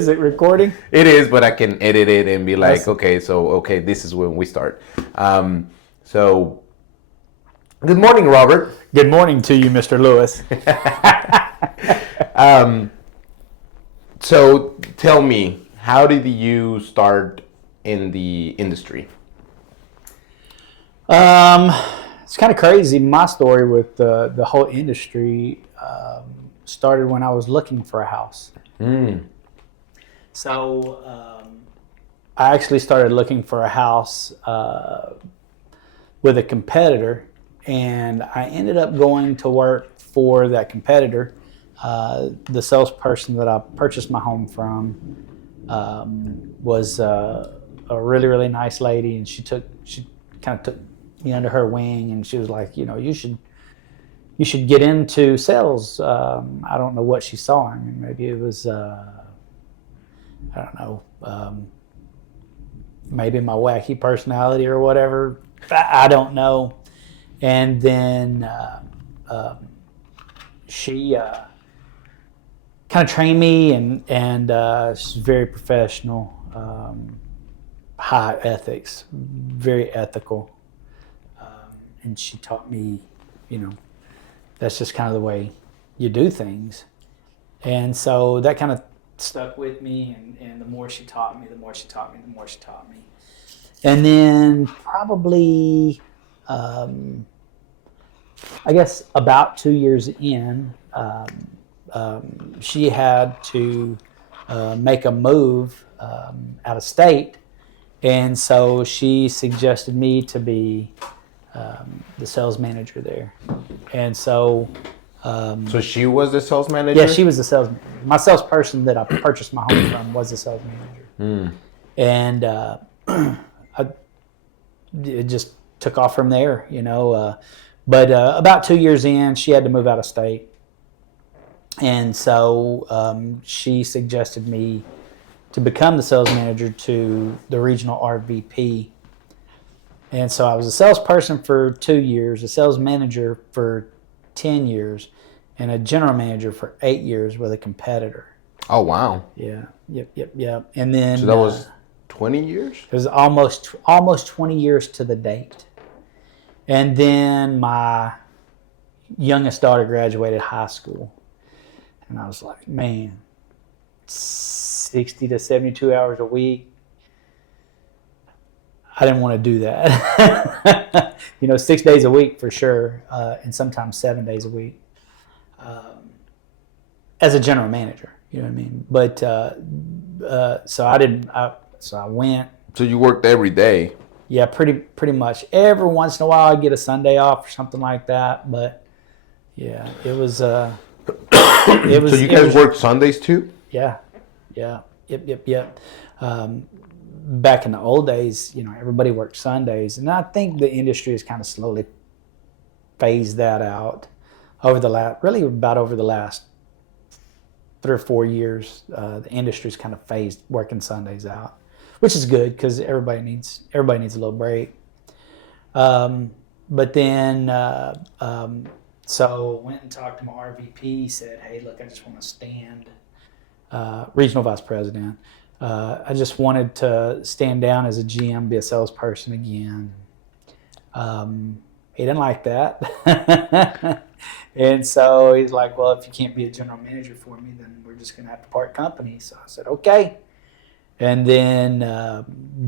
Is it recording? It is, but I can edit it and be like, That's- okay, this is when we start. So, good morning, Robert. Good morning to you, Mr. Lewis. So, tell me, how did you start in the industry? It's kind of crazy. My story with the whole industry started when I was looking for a house. So I actually started looking for a house with a competitor, and I ended up going to work for that competitor. The salesperson that I purchased my home from was a really, really nice lady, and she kind of took me under her wing, and she was like, you should get into sales. I don't know what she saw. I mean, maybe it was I don't know, maybe my wacky personality or whatever. I don't know. And then she kind of trained me, and she's very professional, high ethics, very ethical. And she taught me, that's just kind of the way you do things. And so that kind of stuck with me, and the more she taught me, the more she taught me, the more she taught me. And then probably, I guess about 2 years in, she had to make a move out of state, and so she suggested me to be the sales manager there. And so So she was the sales manager? yeah, she was the sales manager. My salesperson that I purchased my home from was the sales manager. And it just took off from there, But about 2 years in, she had to move out of state. And so she suggested me to become the sales manager to the regional RVP. And so I was a salesperson for 2 years, a sales manager for 10 years, and a general manager for 8 years with a competitor. Oh, wow. Yeah. Yep. And then So that was 20 years? it was almost 20 years to the date. And then my youngest daughter graduated high school. And I was like, man, 60 to 72 hours a week. I didn't want to do that. 6 days a week for sure, and sometimes 7 days a week. As a general manager, you know what I mean? But so I didn't. So I went. So you worked every day? Yeah, pretty much. Every once in a while, I'd get a Sunday off or something like that. But yeah, it was. So you guys worked Sundays too? Yeah. Yep. Back in the old days, everybody worked Sundays, and I think the industry has kind of slowly phased that out over the last 3 or 4 years. The industry's kind of phased working Sundays out, which is good because everybody needs a little break. But then, so went and talked to my RVP. Said, "Hey, look, I just want to stand regional vice president. I just wanted to stand down as a GM, be a salesperson again." He didn't like that. And so he's like, "Well, if you can't be a general manager for me, then we're just going to have to part company." So I said, "Okay." And then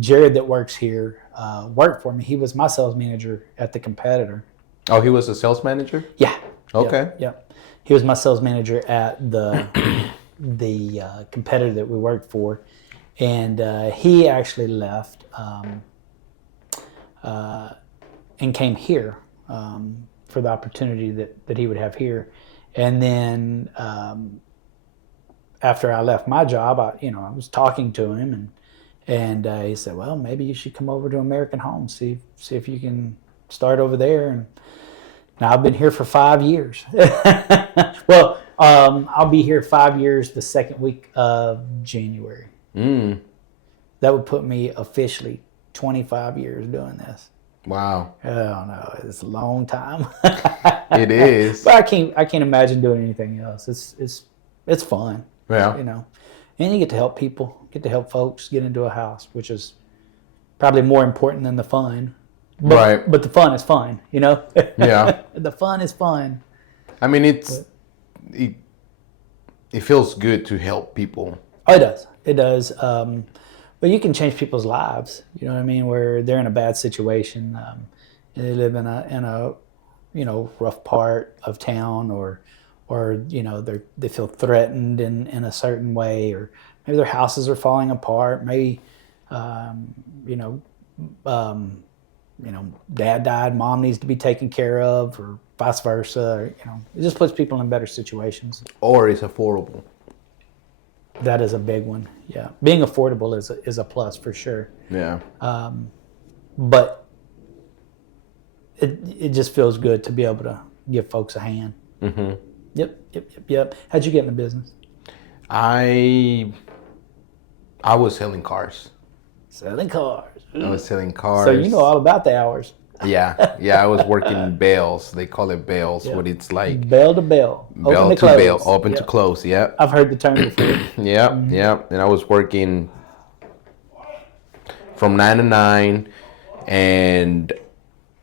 Jared that works here worked for me. He was my sales manager at the competitor. Oh, he was a sales manager? Yeah. Okay. Yep. He was my sales manager at the competitor that we worked for. And he actually left and came here for the opportunity that he would have here. And then after I left my job, I was talking to him, and he said, "Well, maybe you should come over to American Home, see if you can start over there." And now I've been here for 5 years. Well, I'll be here 5 years the second week of January. That would put me officially 25 years doing this. Wow. Oh no, it's a long time. It is. But I can't imagine doing anything else. It's fun. Yeah. You know. And you get to help people, get to help folks get into a house, which is probably more important than the fun. But, Right. But the fun is fun, you know? Yeah. The fun is fun. I mean, it feels good to help people. Oh, it does. It does. But you can change people's lives, you know what I mean, where they're in a bad situation. And they live in a rough part of town, or they feel threatened in a certain way, or maybe their houses are falling apart. Maybe dad died, mom needs to be taken care of, or vice versa. Or, it just puts people in better situations. Or it's affordable. That is a big one. Yeah, being affordable is a plus for sure. Yeah. But it just feels good to be able to give folks a hand. Mm-hmm. Yep. How'd you get in the business? I was selling cars. Selling cars. I was selling cars. So you know all about the hours. Yeah. I was working bales. They call it bales, but it's like bell to bell, bell open to to close. bale, open to close. Yeah. I've heard the term before. Yeah. And I was working from 9 to 9, and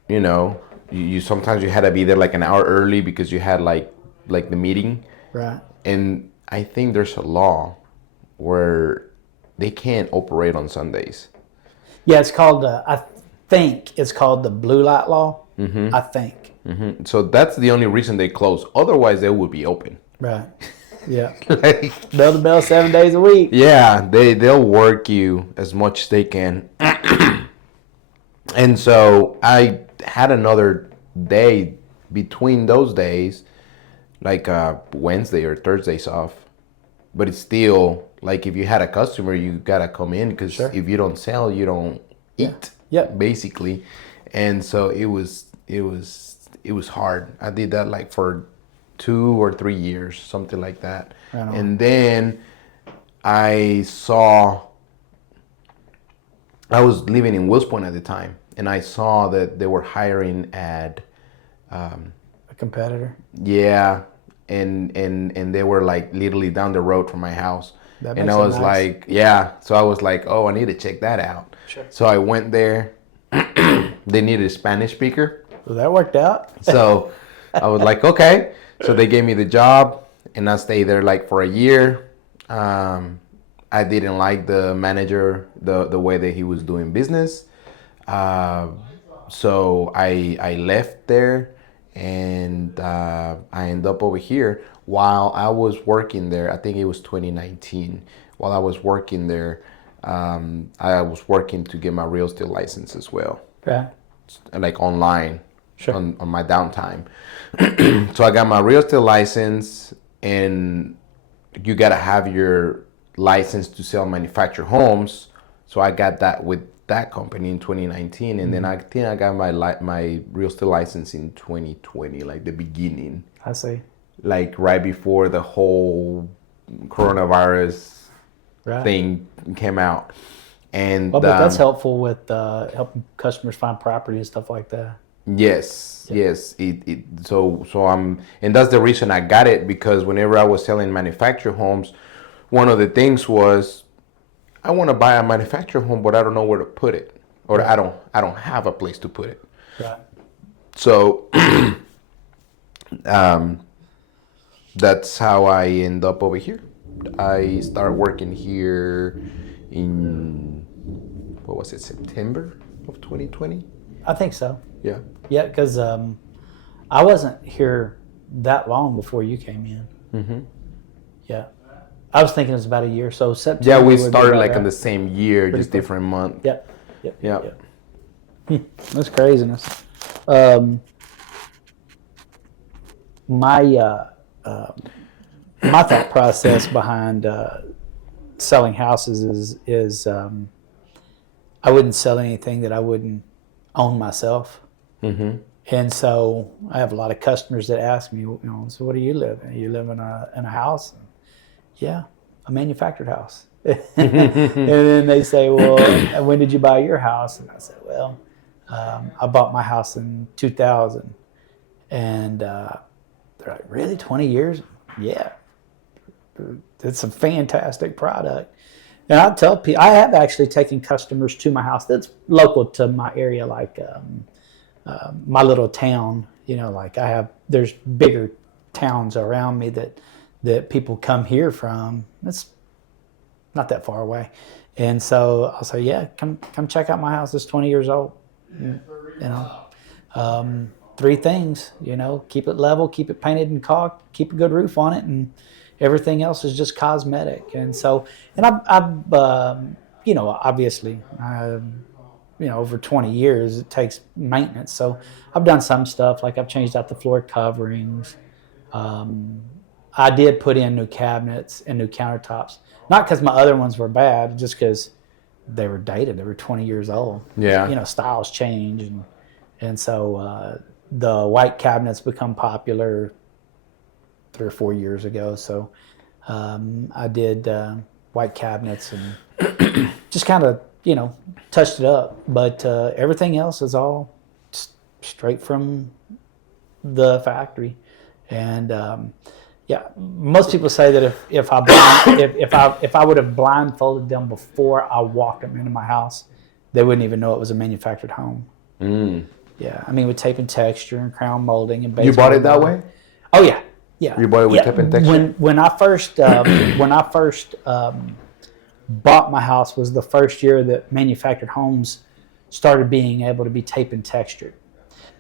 you sometimes you had to be there like an hour early because you had like the meeting. Right. And I think there's a law where they can't operate on Sundays. Yeah, it's called. I think it's called the blue light law. Mm-hmm. I think. Mm-hmm. So that's the only reason they close. Otherwise, they would be open. Right. Yeah. Like, Bell to bell, 7 days a week. yeah, they'll work you as much as they can. And so I had another day between those days, like Wednesday or Thursdays off. But it's still like if you had a customer, you gotta come in because if you don't sell, you don't eat. Yeah. Basically. And so it was hard. I did that like for 2 or 3 years, something like that. Right. And then I was living in Wills Point at the time, and I saw that they were hiring at A competitor. yeah, and they were like literally down the road from my house. That And makes I it was nice. like, yeah. So I was like, oh, I need to check that out. Sure. So I went there. They needed a Spanish speaker. So that worked out. So I was like, okay. So they gave me the job, and I stayed there like for a year. I didn't like the manager, the way that he was doing business. So I left there, and I ended up over here. While I was working there, I think it was 2019. While I was working there, I was working to get my real estate license as well, Right. like online. Sure. on my downtime. So I got my real estate license, and you got to have your license to sell manufactured homes. So I got that with that company in 2019, and then I think I got my real estate license in 2020, like the beginning, I see. like right before the whole coronavirus Right. thing came out. And Well, but that's helpful with helping customers find property and stuff like that. Yes. So and that's the reason I got it, because whenever I was selling manufactured homes, one of the things was I want to buy a manufactured home, but I don't know where to put it, or I don't have a place to put it. Right. So that's how I end up over here. I started working here in September of 2020. I think so. Yeah. Yeah, because I wasn't here that long before you came in. Mm-hmm. Yeah. I was thinking it was about a year. So September. Yeah, we would be started about like in right. the same year, Pretty just close. different month. Yep. Yeah. That's craziness. My thought process behind selling houses is I wouldn't sell anything that I wouldn't own myself. Mm-hmm. And so I have a lot of customers that ask me, so what do you live in? You live in a house? Yeah, a manufactured house. And then they say, well, when did you buy your house? And I said, well, I bought my house in 2000. And they're like, really, 20 years? Yeah. it's a fantastic product. And I tell people, I have actually taken customers to my house that's local to my area, like my little town. Like there's bigger towns around me that people come here from. It's not that far away. And so I'll say, yeah, come check out my house. It's 20 years old. Three things, keep it level, keep it painted and caulked, keep a good roof on it, and everything else is just cosmetic. And so, and I've obviously, over 20 years, it takes maintenance. So I've done some stuff, like I've changed out the floor coverings. I did put in new cabinets and new countertops, not because my other ones were bad, just because they were dated. They were 20 years old. Yeah. Styles change. And so the white cabinets become popular 3 or 4 years ago. So I did white cabinets and just kind of, touched it up. But everything else is all straight from the factory. And most people say that if I would have blindfolded them before I walked them into my house, they wouldn't even know it was a manufactured home. Mm. Yeah, with tape and texture and crown molding and base. You bought it that way? Oh yeah. You bought it with tape and texture? When I first bought my house was the first year that manufactured homes started being able to be tape and textured.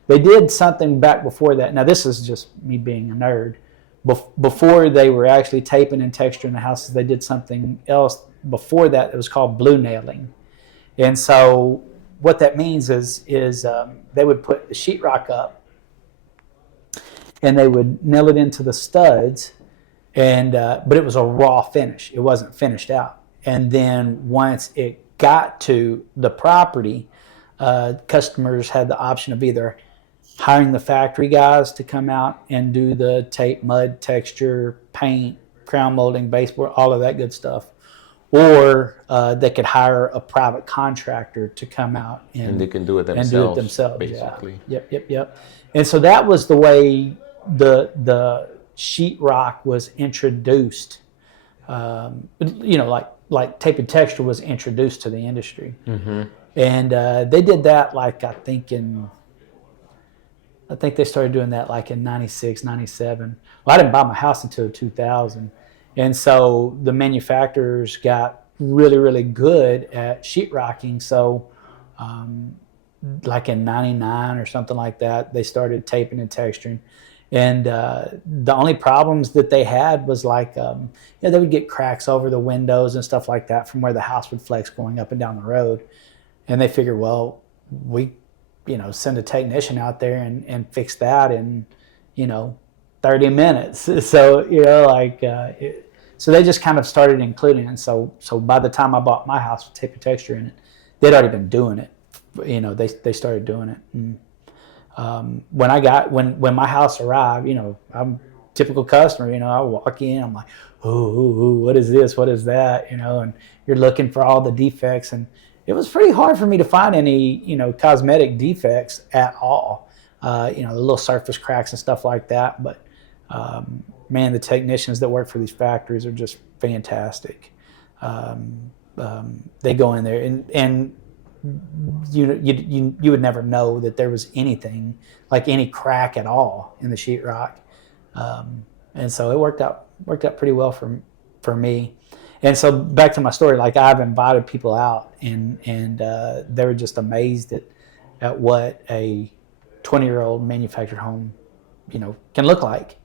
They did something back before that. Now this is just me being a nerd. Before they were actually taping and texturing the houses, they did something else before that. It was called blue nailing. And so what that means is they would put the sheetrock up and they would nail it into the studs, and but it was a raw finish. It wasn't finished out. And then once it got to the property, customers had the option of either hiring the factory guys to come out and do the tape, mud, texture, paint, crown molding, baseboard, all of that good stuff. Or they could hire a private contractor to come out and they can do it themselves. Basically. Yeah. Yep. And so that was the way the sheetrock was introduced. Like tape and texture was introduced to the industry. Mm-hmm. And they did that I think they started doing that like in 96, 97. Well, I didn't buy my house until 2000. And so the manufacturers got really, really good at sheetrocking. So like in 99 or something like that, they started taping and texturing. And the only problems that they had was like, they would get cracks over the windows and stuff like that from where the house would flex going up and down the road. And they figured, well, we send a technician out there and fix that in 30 minutes. So so they just kind of started including it. So by the time I bought my house with tape and texture in it, they'd already been doing it. They started doing it. And when my house arrived, I'm a typical customer. I walk in, I'm like, oh, what is this? What is that? And you're looking for all the defects, and it was pretty hard for me to find any, cosmetic defects at all. The little surface cracks and stuff like that. But man, the technicians that work for these factories are just fantastic. They go in there and you would never know that there was anything like any crack at all in the sheetrock. And so it worked out pretty well for me. And so back to my story, like I've invited people out and they were just amazed at what a 20-year-old manufactured home, can look like.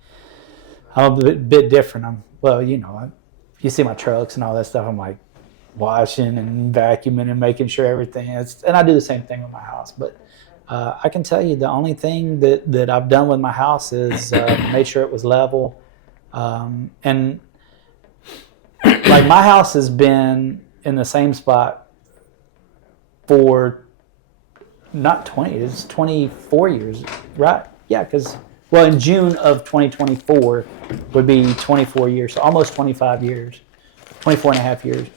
I'm a bit different. You see my trucks and all that stuff. I'm like washing and vacuuming and making sure everything is, and I do the same thing with my house. But I can tell you the only thing that I've done with my house is made sure it was level. And like my house has been in the same spot for not 20, it's 24 years, right? Yeah, because, in June of 2024 would be 24 years, so almost 25 years, 24 and a half years.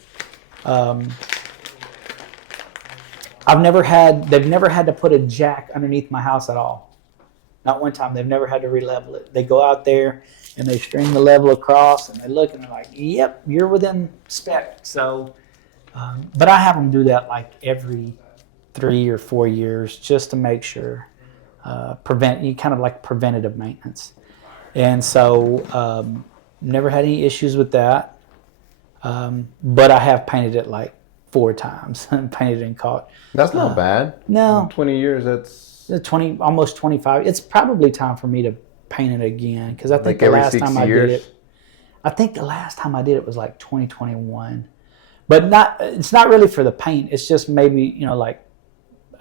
They've never had to put a jack underneath my house at all. Not one time. They've never had to re-level it. They go out there and they string the level across, and they look and they're like, "Yep, you're within spec." So, but I have them do that like every 3 or 4 years just to make sure kind of like preventative maintenance. And so never had any issues with that. But I have painted it like 4 times and painted and caulked. That's not bad. No. In 20 years, that's 20, almost 25. It's probably time for me to paint it again because I think like the every last 6 time years. I did it, I think the last time I did it was like 2021. But it's not really for the paint. It's just maybe, like,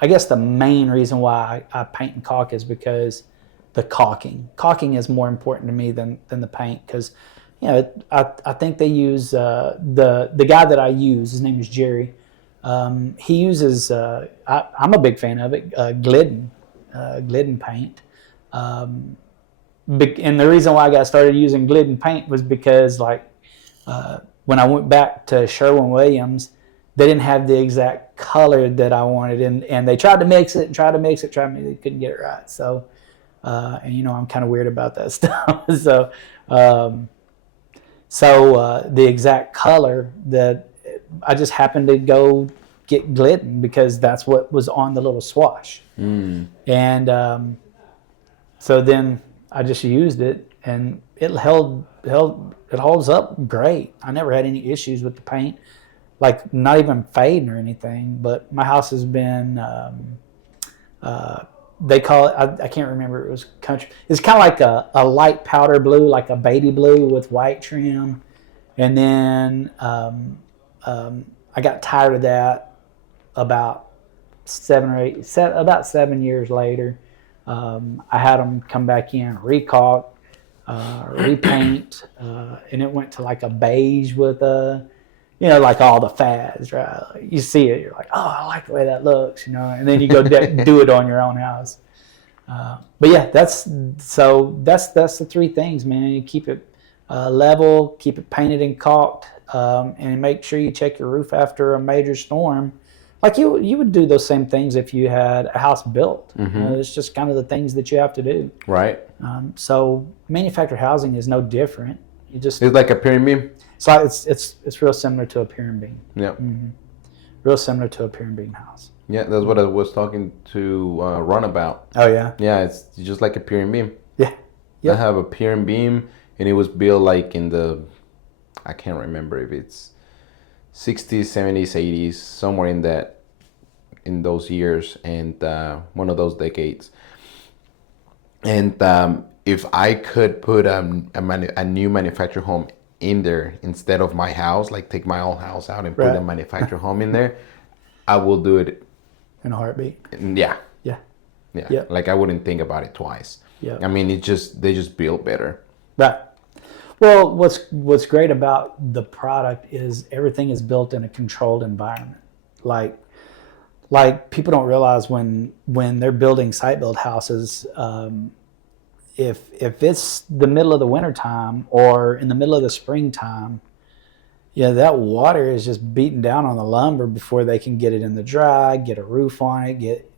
I guess the main reason why I paint and caulk is because the caulking. Caulking is more important to me than the paint because, I think they use the guy that I use. His name is Jerry. He uses. I'm a big fan of it. Glidden paint. And the reason why I got started using Glidden paint was because, when I went back to Sherwin-Williams, they didn't have the exact color that I wanted, and they tried to mix it, they couldn't get it right. So, and I'm kind of weird about that stuff. So the exact color that I just happened to go get Glidden because that's what was on the little swash. And so then I just used it, and it holds up great. I never had any issues with the paint, like not even fading or anything. But my house has been, they call it, I can't remember, it was country. It's kind of like a light powder blue, like a baby blue with white trim. And then I got tired of that about 7 years later. I had them come back in, recaulk, repaint, and it went to like a beige with like all the fads, right? Like you see it, you're like, oh, I like the way that looks, and then you go do it on your own house. But yeah, that's the 3 things, man. You keep it level, keep it painted and caulked, and make sure you check your roof after a major storm. Like you would do those same things if you had a house built. It's just kind of the things that you have to do. Right. So manufactured housing is no different. It's like a pier and beam. So it's real similar to a pier and beam. Yeah. Real similar to a pier and beam house. Yeah, that's what I was talking to Ron about. Oh yeah. Yeah, it's just like a pier and beam. Yeah. Yep. I have a pier and beam, and it was built like in the, I can't remember if it's 60s, 70s, 80s, somewhere in those years, and one of those decades. And if I could put a new manufactured home in there instead of my house, like take my old house out and put a manufactured home in there, I will do it in a heartbeat. Yeah. Yep. Like I wouldn't think about it twice. Yeah. I mean, they just build better. Right. Well, what's great about the product is everything is built in a controlled environment. Like people don't realize when they're building site build houses, if it's the middle of the wintertime or in the middle of the springtime, that water is just beating down on the lumber before they can get it in the dry, get a roof on it,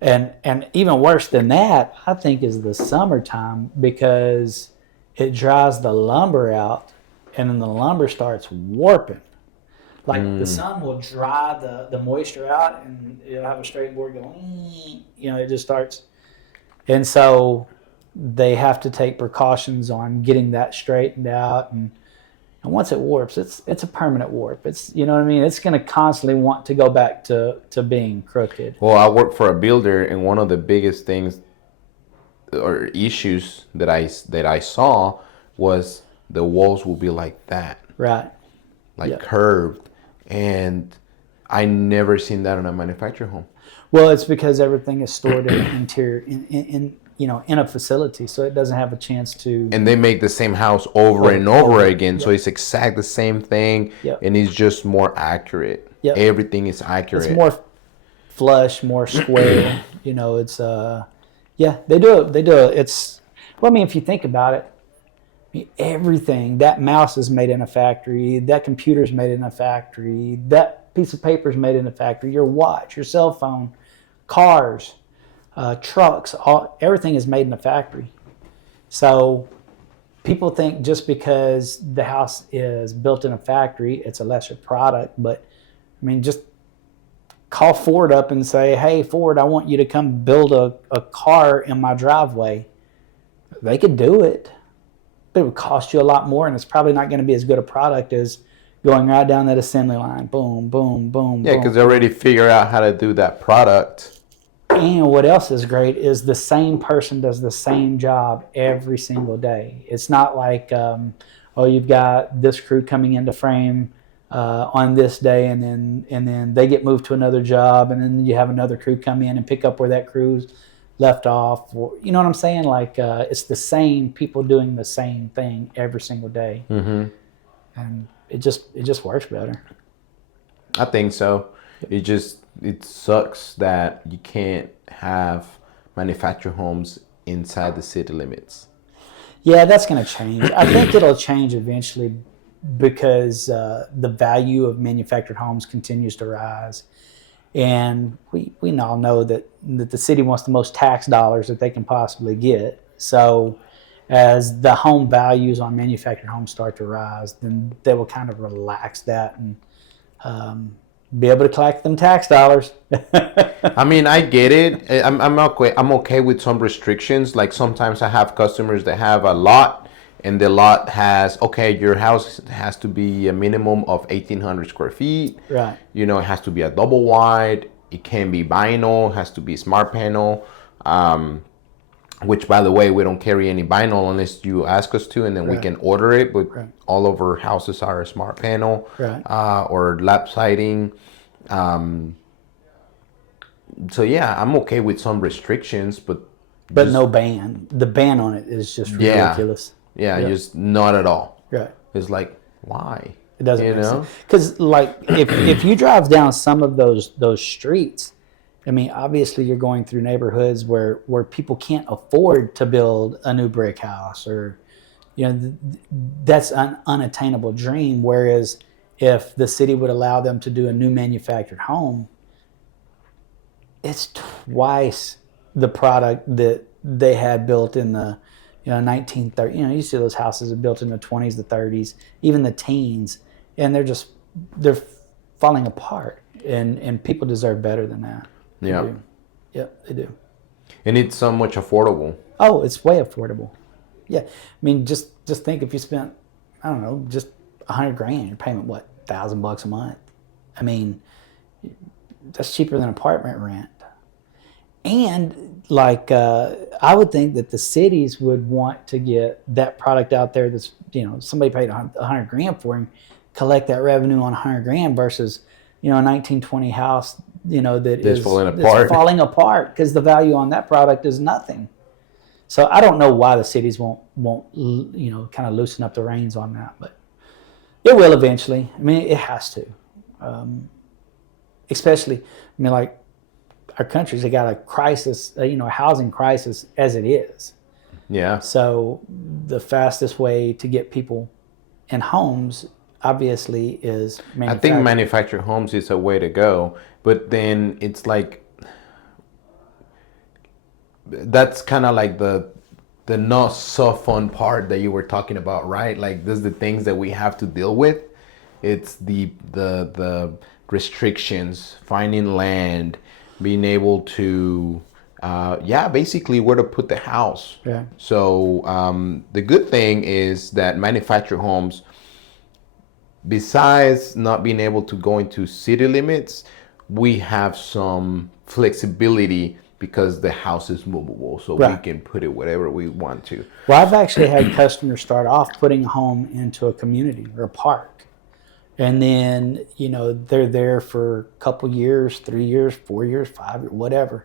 and even worse than that, I think, is the summertime, because it dries the lumber out and then the lumber starts warping. Like the sun will dry the moisture out and you'll have a straight board going, it just starts. And so they have to take precautions on getting that straightened out. And once it warps, it's a permanent warp. It's, you know what I mean? It's going to constantly want to go back to being crooked. Well, I work for a builder, and one of the biggest things or issues that I saw was the walls will be like that. Right. Curved. And I never seen that in a manufactured home. Well, it's because everything is stored in an interior, in a facility, so it doesn't have a chance to. And they make the same house over and over again, so it's exact the same thing, and it's just more accurate. Yep. Everything is accurate. It's more flush, more square. It's they do it. It's, well, I mean, if you think about it, everything, that mouse is made in a factory, that computer's made in a factory, that piece of paper is made in a factory, your watch, your cell phone, cars, trucks, everything is made in a factory. So people think just because the house is built in a factory, it's a lesser product. But I mean, just call Ford up and say, hey, Ford, I want you to come build a car in my driveway. They could do it, but it would cost you a lot more, and it's probably not going to be as good a product as going right down that assembly line. Boom, boom, boom, Yeah, boom. because they already figure out how to do that product. And what else is great is the same person does the same job every single day. It's not like, oh, you've got this crew coming into frame on this day, and then they get moved to another job, and then you have another crew come in and pick up where that crew's left off. Or, you know what I'm saying? Like it's the same people doing the same thing every single day, and it just works better. I think so. It sucks that you can't have manufactured homes inside the city limits. Yeah, that's going to change. I think it'll change eventually because the value of manufactured homes continues to rise. And we all know that the city wants the most tax dollars that they can possibly get. So as the home values on manufactured homes start to rise, then they will kind of relax that and be able to collect them tax dollars. I mean, I get it. I'm okay. I'm okay with some restrictions. Like sometimes I have customers that have a lot, and the lot has, okay, your house has to be a minimum of 1,800 square feet. Right. You know, it has to be a double wide. It can be vinyl. Has to be smart panel. Which, by the way, we don't carry any vinyl unless you ask us to, and then we can order it. But all of our houses are a smart panel or lap siding. So yeah, I'm okay with some restrictions, but no ban. The ban on it is just ridiculous. Yeah, just not at all. Right. It's like, why? It doesn't make sense. Because like if you drive down some of those streets, I mean, obviously you're going through neighborhoods where people can't afford to build a new brick house, or that's an unattainable dream. Whereas if the city would allow them to do a new manufactured home, it's twice the product that they had built in the 1930s. You see those houses are built in the 20s, the 30s, even the teens, and they're falling apart. And people deserve better than that. Yeah. Yep, they do. And it's so much affordable. Oh, it's way affordable. Yeah, I mean, just think if you spent, I don't know, just $100,000, your payment what, $1,000 a month. I mean, that's cheaper than apartment rent. And like, I would think that the cities would want to get that product out there. That's somebody paid $100,000 for, and collect that revenue on $100,000 versus a 1920 house that is falling apart because the value on that product is nothing. So I don't know why the cities won't kind of loosen up the reins on that, but it will eventually. I mean, it has to. Especially, I mean, like our country's got a crisis, a housing crisis as it is. Yeah. So the fastest way to get people in homes, obviously, is I think manufactured homes is a way to go, but then it's like that's kind of like the not so fun part that you were talking about, right? Like this is the things that we have to deal with. It's the restrictions, finding land, being able to basically where to put the house. Yeah. So the good thing is that manufactured homes, besides not being able to go into city limits, we have some flexibility because the house is movable, so we can put it wherever we want to. Well, I've actually had customers start off putting a home into a community or a park, and then they're there for a couple years, 3 years, 4 years, 5 years, whatever,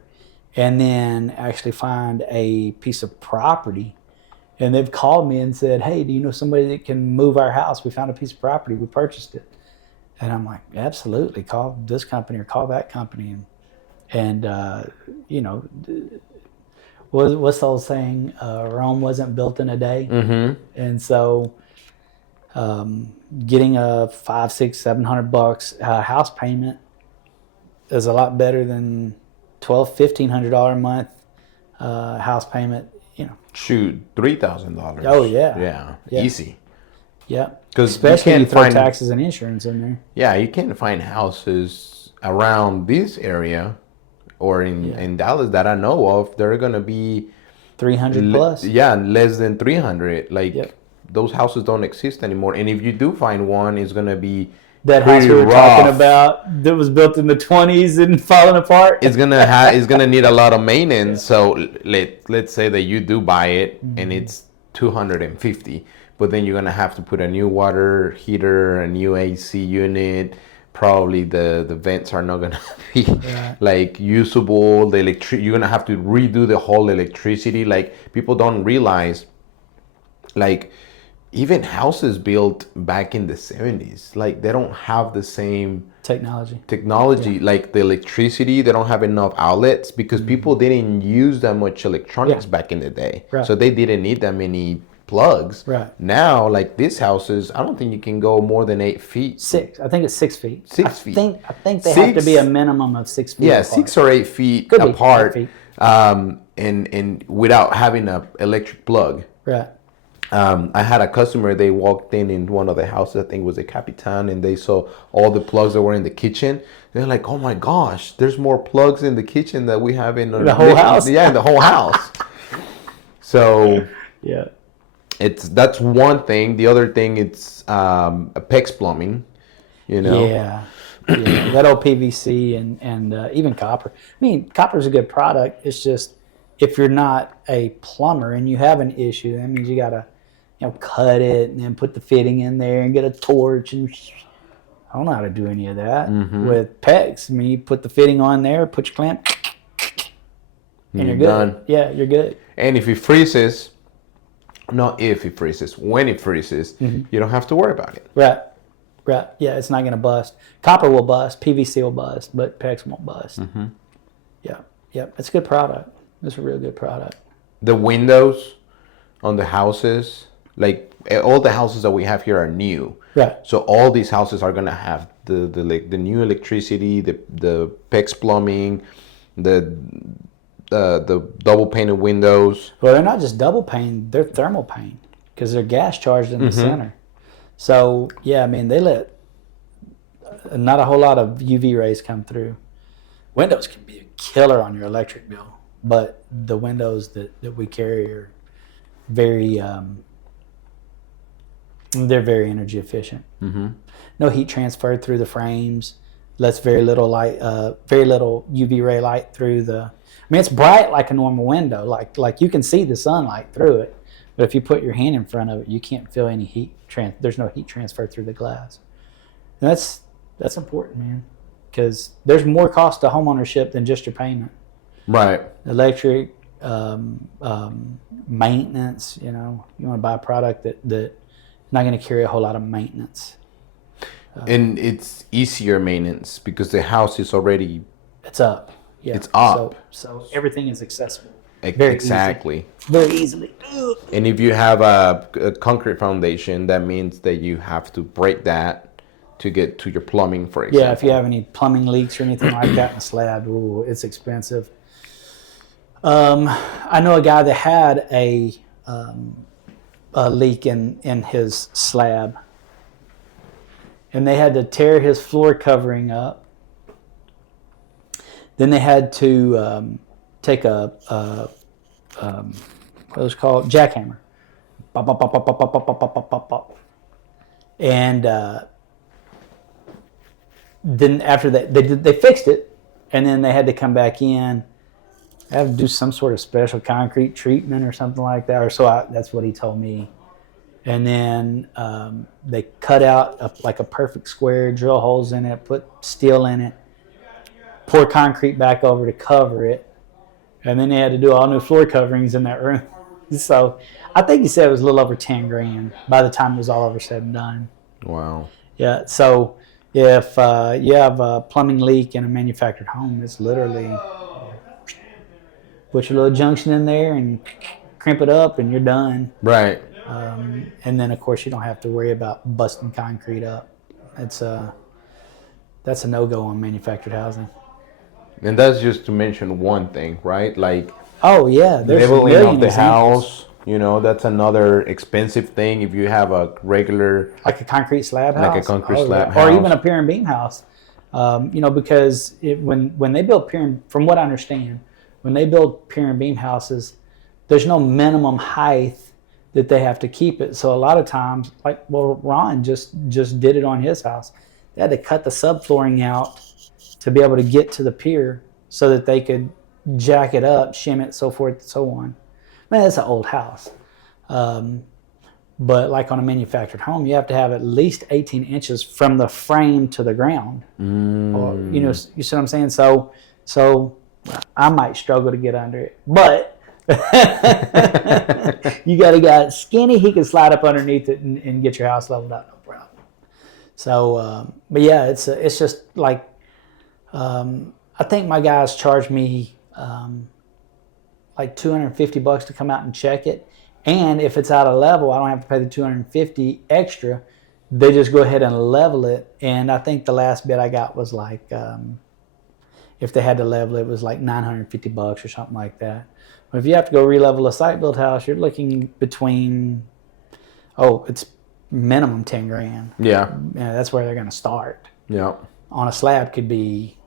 and then actually find a piece of property. And they've called me and said, hey, do you know somebody that can move our house? We found a piece of property. We purchased it. And I'm like, absolutely. Call this company or call that company. And what's the old saying? Rome wasn't built in a day. Mm-hmm. And so getting a $500, $600, $700 house payment is a lot better than $1,200, $1,500 a month house payment. shoot, $3,000. Oh, yeah. Yeah, easy. Yeah. 'Cause especially you you can't throw find- taxes and insurance in there. Yeah, you can't find houses around this area or in Dallas that I know of. They're gonna be 300 plus. Yeah, less than 300. Like Yep. those houses don't exist anymore. And if you do find one, it's gonna be That house pretty we were rough. talking about that was built in the 20s and falling apart. It's gonna need a lot of maintenance. So let's say that you do buy it and it's 250, but then you're gonna have to put a new water heater, a new AC unit. Probably the vents are not gonna be like usable. You're gonna have to redo the whole electricity. Like people don't realize, like even houses built back in the 70s, like they don't have the same technology. Like the electricity, they don't have enough outlets because people didn't use that much electronics back in the day. So they didn't need that many plugs. Now, like these houses, I don't think you can go more than 8 feet. I think it's 6 feet. 6 feet. I think they have to be a minimum of 6 feet. Yeah, apart. 6 or 8 feet Could be apart. 8 feet. And without having an electric plug. Right. I had a customer, they walked in one of the houses, I think it was a Capitan, and they saw all the plugs that were in the kitchen. They're like, oh my gosh, there's more plugs in the kitchen that we have in the whole house? Yeah, in the whole house. So yeah, that's one thing. The other thing, it's PEX plumbing, you know. Yeah, that old PVC and even copper. I mean, copper's a good product. It's just if you're not a plumber and you have an issue, that means you gotta, cut it and then put the fitting in there and get a torch and. I don't know how to do any of that with PEX. I mean, you put the fitting on there, put your clamp, and you're good. Done. Yeah, you're good. And if it freezes, not if it freezes, when it freezes, you don't have to worry about it. Right. Yeah, it's not going to bust. Copper will bust, PVC will bust, but PEX won't bust. Yeah. It's a good product. It's a real good product. The windows on the houses, like all the houses that we have here are new. Right. So all these houses are gonna have the new electricity, the PEX plumbing, the double painted windows. Well, they're not just double pane; they're thermal pane because they're gas charged in the center. So yeah, I mean they let not a whole lot of UV rays come through. Windows can be a killer on your electric bill, but the windows that we carry are very they're very energy efficient. No heat transfer through the frames. Lets very little light, very little UV ray light through the. I mean, it's bright like a normal window. Like you can see the sunlight through it, but if you put your hand in front of it, you can't feel any heat. There's no heat transfer through the glass. And that's important, man, because there's more cost to homeownership than just your payment. Right. Electric, maintenance. You want to buy a product that not going to carry a whole lot of maintenance. And it's easier maintenance because the house is already. It's up. Yeah. It's up. So everything is accessible. Exactly. Very easily. And if you have a concrete foundation, that means that you have to break that to get to your plumbing, for example. Yeah, if you have any plumbing leaks or anything like that in the slab, it's expensive. I know a guy that had a leak in his slab, and they had to tear his floor covering up. Then they had to take a what was called jackhammer, bop, bop, bop, bop, bop, bop, bop, bop, bop, bop, bop. And then after that they fixed it, and then they had to come back in. They have to do some sort of special concrete treatment or something like that, or that's what he told me. And then they cut out a perfect square, drill holes in it, put steel in it, pour concrete back over to cover it, and then they had to do all new floor coverings in that room. So I think he said it was a little over $10,000 by the time it was all over said and done. Wow. Yeah. So if you have a plumbing leak in a manufactured home, it's literally put your little junction in there and crimp it up, and you're done. Right. And then of course you don't have to worry about busting concrete up. That's a no-go on manufactured housing. And that's just to mention one thing, right? Like Oh yeah, there's a Leveling million of the examples. house, that's another expensive thing if you have a regular, Like a concrete slab like a house. concrete Oh slab yeah, or even house. a pier and beam house. Because when they build from what I understand, when they build pier and beam houses, there's no minimum height that they have to keep it. So a lot of times, like Ron just did it on his house. They had to cut the subflooring out to be able to get to the pier so that they could jack it up, shim it, so forth and so on. Man, it's an old house. But like on a manufactured home, you have to have at least 18 inches from the frame to the ground. Or, you see what I'm saying? So I might struggle to get under it, but you got a guy skinny, he can slide up underneath it and get your house leveled out, no problem. So, but yeah, it's just like I think my guys charge me like $250 to come out and check it. And if it's out of level, I don't have to pay the $250 extra. They just go ahead and level it. And I think the last bid I got was like, if they had to level it, was like $950 or something like that. But if you have to go re-level a site-built house, you're looking between, it's minimum 10 grand. Yeah. That's where they're going to start. Yeah. On a slab could be,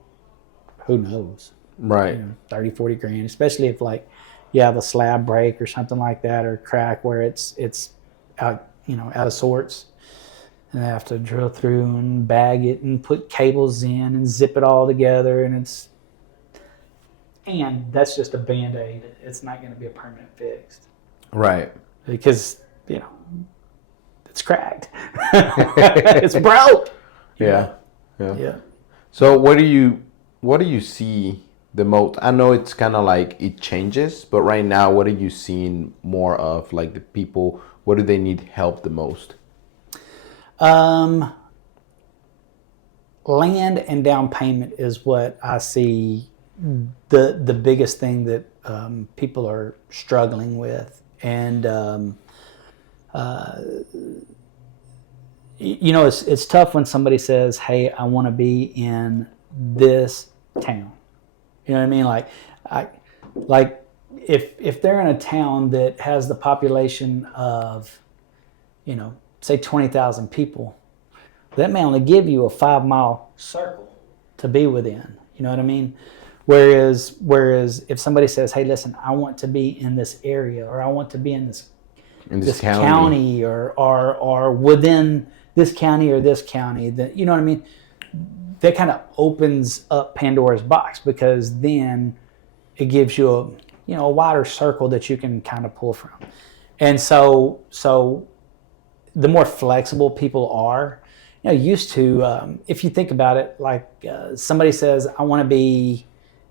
who knows? Right. 30, 40 grand, especially if like you have a slab break or something like that, or crack where it's out, out of sorts, and they have to drill through and bag it and put cables in and zip it all together, and that's just a Band-Aid. It's not going to be a permanent fix. Right. Because, it's cracked. It's broke. Yeah. Yeah. So what do you see the most? I know it's kind of like it changes, but right now, what are you seeing more of? Like the people, what do they need help the most? Land and down payment is what I see the biggest thing that people are struggling with. And it's tough when somebody says, hey, I want to be in this town. You know what I mean? Like if they're in a town that has the population of, say 20,000 people, that may only give you a 5-mile circle to be within. You know what I mean? Whereas if somebody says, hey, listen, I want to be in this area, or I want to be in this county or within this county or this county, that, you know what I mean? That kind of opens up Pandora's box, because then it gives you a wider circle that you can kind of pull from. And so the more flexible people are, used to, if you think about it, like somebody says, I want to be,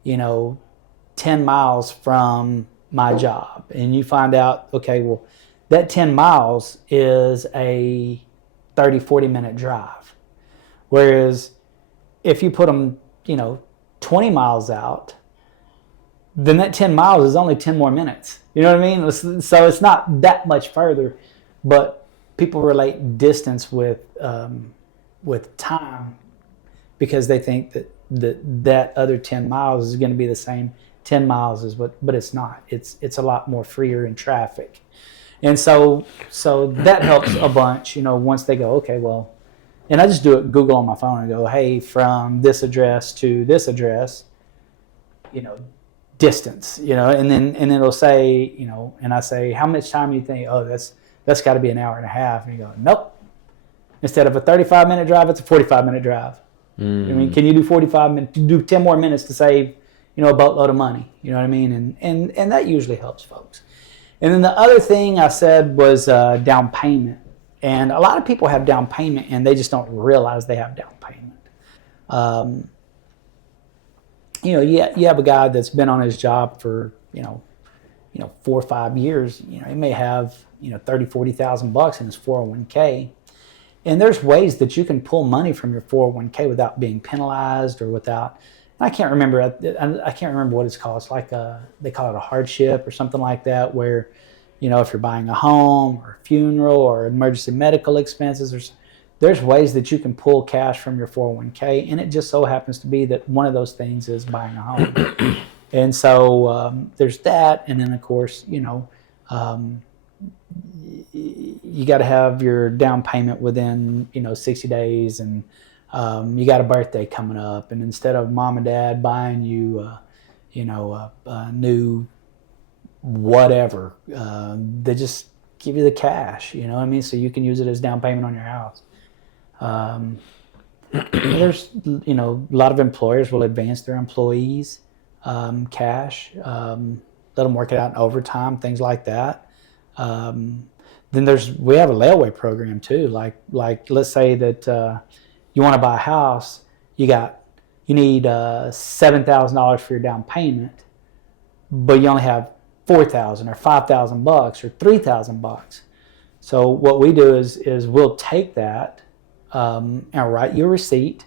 10 miles from my job. And you find out, okay, well, that 10 miles is a 30, 40-minute drive. Whereas if you put them, 20 miles out, then that 10 miles is only 10 more minutes. You know what I mean? So it's not that much further, but people relate distance with time, because they think that other 10 miles is going to be the same 10 miles as but it's not. It's a lot more freer in traffic. And so that helps a bunch, once they go, okay, well, and I just do it Google on my phone and go, hey, from this address to this address, distance, and then it'll say, and I say, how much time do you think? Oh, that's got to be an hour and a half. And you go, nope. Instead of a 35-minute drive, it's a 45-minute drive. I mean, can you do 45 minutes? Do 10 more minutes to save, a boatload of money? You know what I mean? And that usually helps folks. And then the other thing I said was down payment. And a lot of people have down payment, and they just don't realize they have down payment. You have a guy that's been on his job for 4 or 5 years. He may have $30,000-$40,000 in his 401k. And there's ways that you can pull money from your 401k without being penalized, or without. I can't remember what it's called. It's like they call it a hardship or something like that, where if you're buying a home or a funeral or emergency medical expenses, there's ways that you can pull cash from your 401k, and it just so happens to be that one of those things is buying a home. And so there's that, and then of course, you got to have your down payment within 60 days, and you got a birthday coming up, and instead of mom and dad buying you a new whatever, they just give you the cash, you know what I mean, so you can use it as down payment on your house. There's a lot of employers will advance their employees cash, let them work it out in overtime, things like that. Then we have a layaway program too. Like let's say that you want to buy a house, you need $7,000 for your down payment, but you only have $4,000 or $5,000 or $3,000. So what we do is we'll take that and write you a receipt,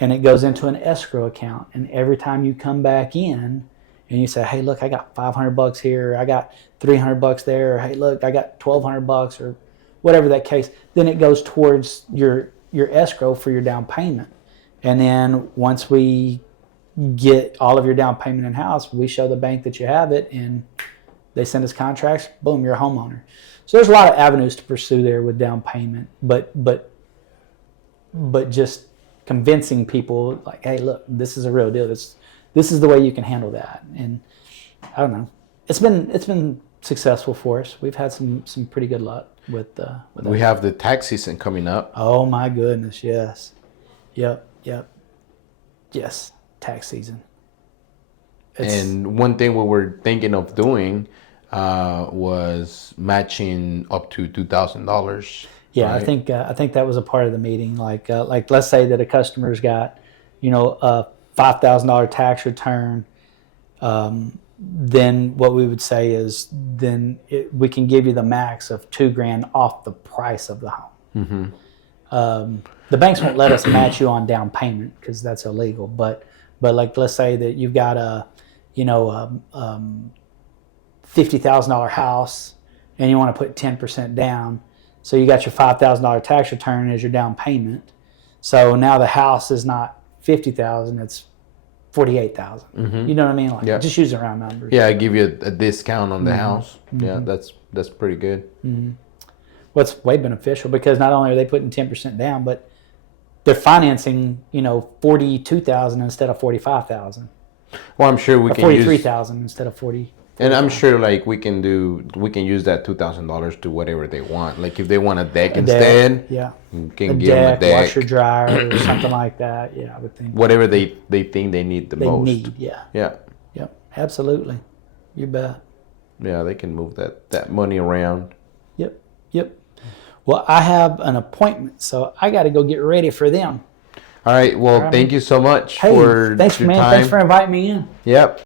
and it goes into an escrow account. And every time you come back in and you say, hey, look, I got $500 here, I got $300 there, hey, look, I got $1,200 or whatever that case, then it goes towards your escrow for your down payment. And then once we get all of your down payment in house, we show the bank that you have it, and they send us contracts. Boom, you're a homeowner. So there's a lot of avenues to pursue there with down payment, but just convincing people like, hey, look, this is a real deal. This is the way you can handle that. And I don't know, it's been successful for us. We've had some pretty good luck with that. We have the tax season coming up. Oh my goodness, yes, yep, yes. Tax season. And one thing we were thinking of doing was matching up to $2,000. Yeah, right? I think that was a part of the meeting. Like let's say that a customer's got a $5,000 tax return. Then what we would say is we can give you the max of $2,000 off the price of the home. Mm-hmm. The banks won't let us match you on down payment because that's illegal. But like let's say that you've got a $50,000 house and you want to put 10% down, so you got your $5,000 tax return as your down payment. So now the house is not $50,000; it's $48,000. Mm-hmm. You know what I mean? Like just using round numbers. Yeah, I give you a discount on the house. Mm-hmm. Yeah, that's pretty good. Mm-hmm. Well, it's way beneficial because not only are they putting 10% down, but they're financing, $42,000 instead of $45,000. Well, I'm sure we can $43,000 instead of $40,000. And I'm sure we can use that $2,000 to whatever they want. Like if they want a deck instead, you can give them a deck, washer dryer, or something like that. Yeah, I would think whatever they think they need the most. Yep, absolutely. You bet. Yeah, they can move that money around. Yep. Well, I have an appointment, so I got to go get ready for them. All right. Well, thank you so much for thanks, your man. time. Thanks for inviting me in. Yep.